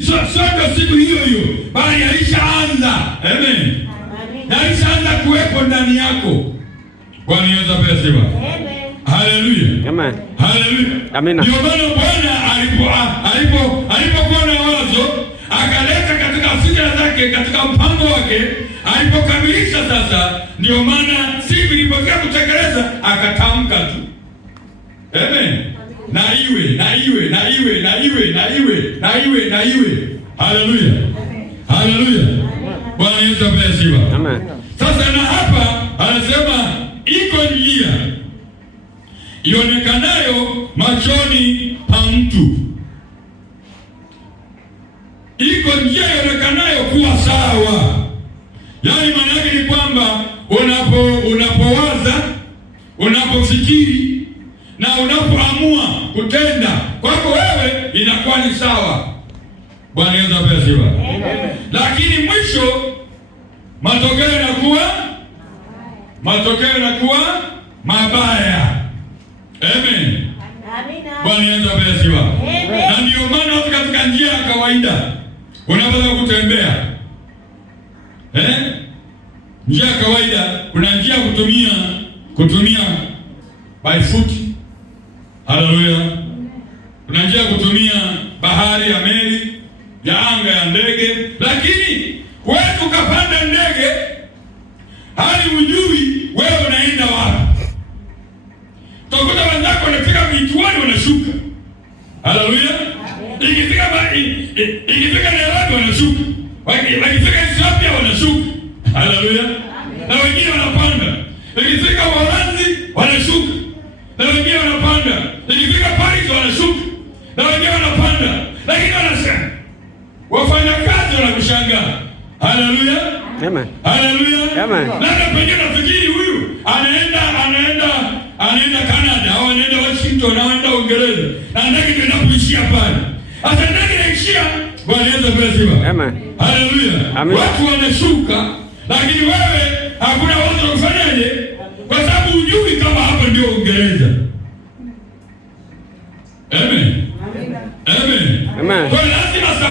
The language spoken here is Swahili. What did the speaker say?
Sio siku hiyo hiyo, bali alishaanza. Amen. Na alishaanza kuwepo ndani yako. Bwana Yesu asifiwe. Amen. Haleluya. Amen. Haleluya. Amina. Ndio maana Bwana alipokuwa na wazo akaleta katika fikra zake, katika mpango wake, alipokamilisha sasa, ndio maana siku ilipokea kutekeleza akatamka tu. Amen. Na iwe. Haleluya. Haleluya. Bwana Yesu asifiwe. Amen. Sasa na hapa anasema iko njia ionekanayo machoni pa mtu. Iko njia ionekanayo kuwa sawa. Yaani maana yake ni kwamba unapowaza, unapofikiri na unapoamua kutenda kwako wewe inakuwa ni sawa. Bwana Yesu asifiwe. Lakini mwisho matokeo yanakuwa mabaya. Amen. Bwana Yesu asifiwe. Na ndio maana katika njia ya kawaida unapotaka kutembea, njia ya kawaida, kuna njia kutumia by foot. Haleluya. Kuna njia kutumia bahari ya meli, ya anga ya ndege, lakini wewe ukapanda ndege hali ujui wewe unaenda wapi. Utakuta wenzako wanafika vituoni wanashuka. Haleluya. Ikifika Nairobi wanashuka. Wakifika Ethiopia wanashuka. Haleluya. Na wengine wanapanda. Ikifika Uholanzi wanashuka. Na wengine wanapanda. Ikifika Paris wanashuka. Na wengine wanapanda. Lakini wanasema wafanyakazi wanakushangaa. Haleluya. Amen. Haleluya. Amen. Labda pengine nafikiri huyu anaenda Canada au anaenda Washington au anaenda Uingereza. Na ndege ndio inapoishia pale. Hata ndege inaishia. Bwana Yesu asifiwe. Amen. Haleluya. Watu wanashuka, lakini wewe hakuna wazo ufanyaje? Kwa sababu hujui kama hapa ndio Uingereza. Amen. Amen. Amen. Kwa lazima